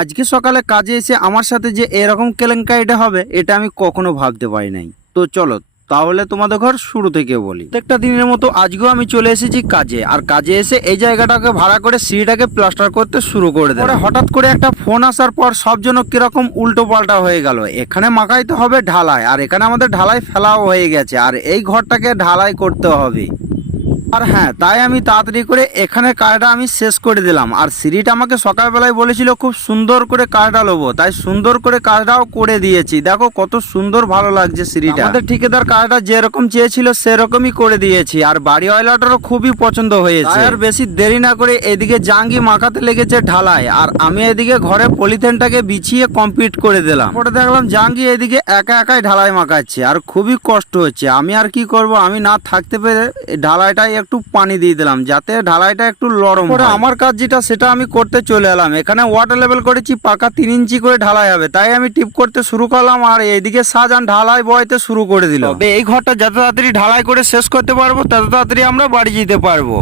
আজকে সকালে কাজে এসে আমার সাথে যে এরকম কেলেঙ্কারিটা হবে এটা আমি কখনো ভাবতে পারি নাই। তো চলো তাহলে তোমাদের ঘর শুরু থেকে বলি। প্রত্যেকটা দিনের মতো আজকেও আমি চলে এসেছি কাজে, আর কাজে এসে এই জায়গাটাকে ভাড়া করে সিঁড়িটাকে প্লাস্টার করতে শুরু করে দেয়। হঠাৎ করে একটা ফোন আসার পর সব যেন কিরকম উল্টো পাল্টা হয়ে গেল। এখানে মাখাইতে হবে ঢালাই, আর এখানে আমাদের ঢালাই ফেলাও হয়ে গেছে, আর এই ঘরটাকে ঢালাই করতে হবে। আর হ্যাঁ, তাই আমি তাড়াতাড়ি করে এখানে কাজটা আমি শেষ করে দিলাম। আর সিঁড়িটা আমাকে সকালবেলায় বলেছিল খুব সুন্দর করে কাজটা নেবো, তাই সুন্দর করে কাজটাও করে দিয়েছি। দেখো কত সুন্দর ভালো লাগছে সিঁড়িটা। আমাদের ঠিকাদার কাজটা যেরকম চেয়েছিল সেরকমই করে দিয়েছি, আর বাড়িওয়ালাটারও খুবই পছন্দ হয়েছে। আর বেশি দেরি না করে এদিকে জাঙ্গি মাখাতে লেগেছে ঢালাই, আর আমি এদিকে ঘরে পলিথিনটাকে বিছিয়ে কমপ্লিট করে দিলাম। পরে দেখলাম জাঙ্গি এদিকে একা একাই ঢালাই মাখাচ্ছে, আর খুবই কষ্ট হচ্ছে। আমি আর কি করব, আমি না থাকতে পেরে ঢালাইটাই একটু পানি দিয়ে দিলাম যাতে ঢালাইটা একটু নরম হয়। আমার কাজ যেটা সেটা আমি করতে চলে এলাম। এখানে ওয়াটার লেভেল করেছি, পাকা 3 ইঞ্চি করে ঢালাই হবে, তাই আমি টিপ করতে শুরু করলাম। আর এইদিকে শাহজাহান ঢালাই বইতে শুরু করে দিল। এই ঘরটা যত তাড়াতাড়ি ঢালাই করে শেষ করতে পারবো তত তাড়াতাড়ি আমরা বাড়ি যেতে পারবো।